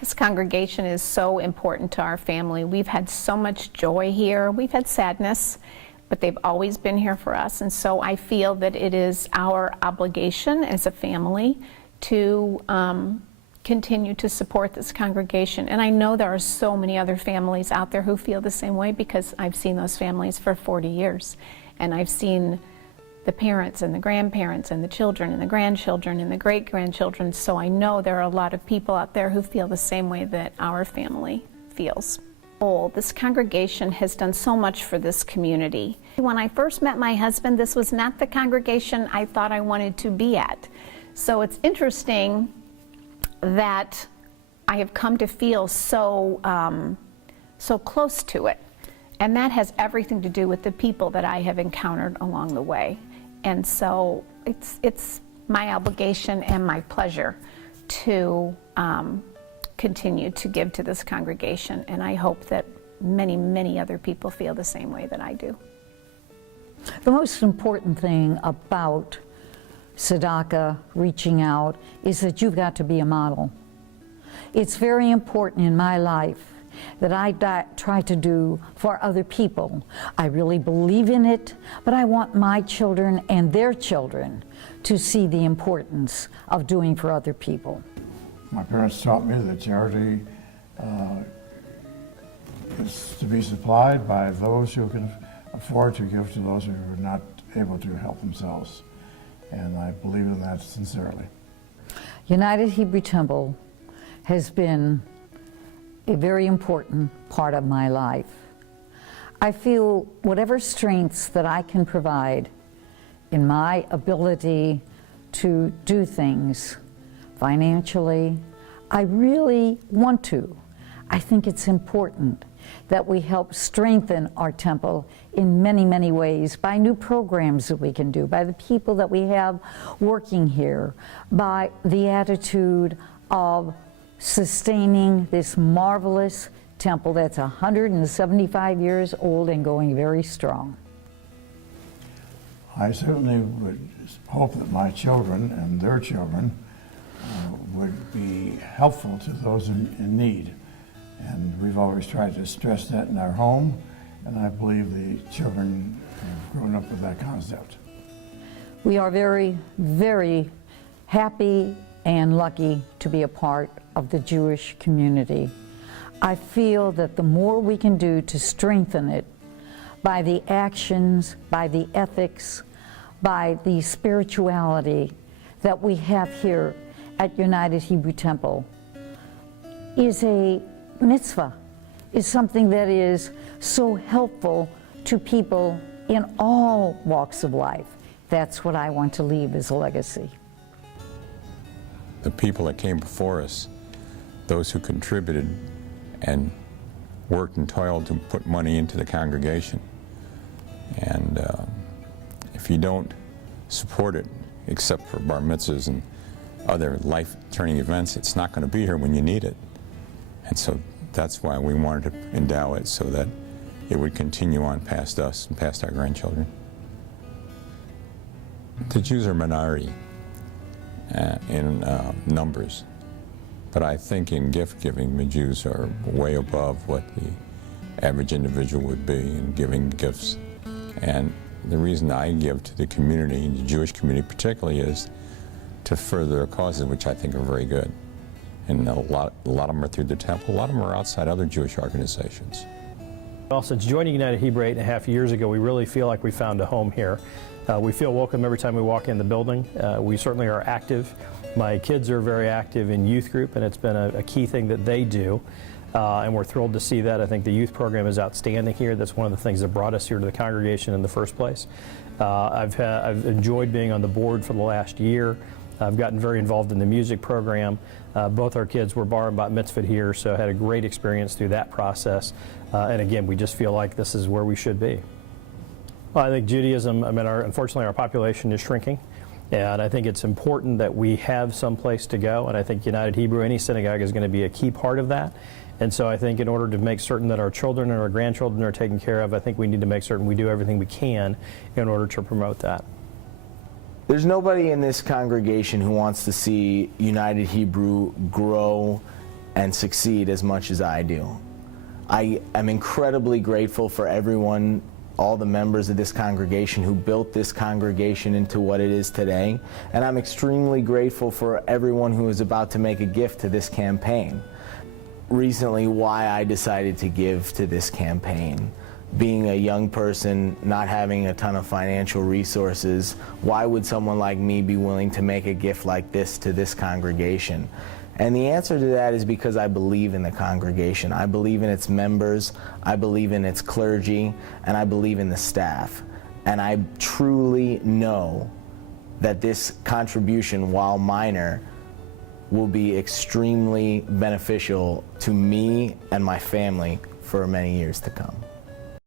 This congregation is so important to our family. We've had so much joy here. We've had sadness, but they've always been here for us. And so I feel that it is our obligation as a family to continue to support this congregation. And I know there are so many other families out there who feel the same way, because I've seen those families for 40 years. And I've seen the parents and the grandparents and the children and the grandchildren and the great-grandchildren. So I know there are a lot of people out there who feel the same way that our family feels. This congregation has done so much for this community. When I first met my husband, this was not the congregation I thought I wanted to be at. So it's interesting that I have come to feel so close to it. And that has everything to do with the people that I have encountered along the way. And so it's my obligation and my pleasure to continue to give to this congregation. And I hope that many, many other people feel the same way that I do. The most important thing about Tzedakah, reaching out, is that you've got to be a model. It's very important in my life that I try to do for other people. I really believe in it, but I want my children and their children to see the importance of doing for other people. My parents taught me that charity is to be supplied by those who can afford to give to those who are not able to help themselves. And I believe in that sincerely. United Hebrew Temple has been a very important part of my life. I feel whatever strengths that I can provide in my ability to do things financially, I really want to. I think it's important that we help strengthen our temple in many, many ways, by new programs that we can do, by the people that we have working here, by the attitude of sustaining this marvelous temple that's 175 years old and going very strong. I certainly would hope that my children and their children would be helpful to those in need. And we've always tried to stress that in our home, and I believe the children have grown up with that concept. We are very, very happy and lucky to be a part of the Jewish community. I feel that the more we can do to strengthen it by the actions, by the ethics, by the spirituality that we have here at United Hebrew Temple is a mitzvah, is something that is so helpful to people in all walks of life. That's what I want to leave as a legacy. The people that came before us, those who contributed and worked and toiled to put money into the congregation. And if you don't support it, except for bar mitzvahs and other life-turning events, it's not going to be here when you need it. And so that's why we wanted to endow it, so that it would continue on past us and past our grandchildren. The Jews are a minority in numbers, but I think in gift giving, the Jews are way above what the average individual would be in giving gifts. And the reason I give to the community, the Jewish community particularly, is to further causes which I think are very good. And a lot of them are through the temple, a lot of them are outside other Jewish organizations. Well, since joining United Hebrew 8.5 years ago, we really feel like we found a home here. We feel welcome every time we walk in the building. We certainly are active. My kids are very active in youth group, and it's been a key thing that they do. And we're thrilled to see that. I think the youth program is outstanding here. That's one of the things that brought us here to the congregation in the first place. I've enjoyed being on the board for the last year. I've gotten very involved in the music program. Both our kids were bar and bat mitzvah here, so I had a great experience through that process. And again, we just feel like this is where we should be. Well, I think Judaism, unfortunately our population is shrinking. And I think it's important that we have some place to go. And I think United Hebrew, any synagogue, is going to be a key part of that. And so I think in order to make certain that our children and our grandchildren are taken care of, I think we need to make certain we do everything we can in order to promote that. There's nobody in this congregation who wants to see United Hebrew grow and succeed as much as I do. I am incredibly grateful for everyone, all the members of this congregation who built this congregation into what it is today, and I'm extremely grateful for everyone who is about to make a gift to this campaign. Recently, why I decided to give to this campaign. Being a young person, not having a ton of financial resources, why would someone like me be willing to make a gift like this to this congregation? And the answer to that is because I believe in the congregation. I believe in its members, I believe in its clergy, and I believe in the staff. And I truly know that this contribution, while minor, will be extremely beneficial to me and my family for many years to come.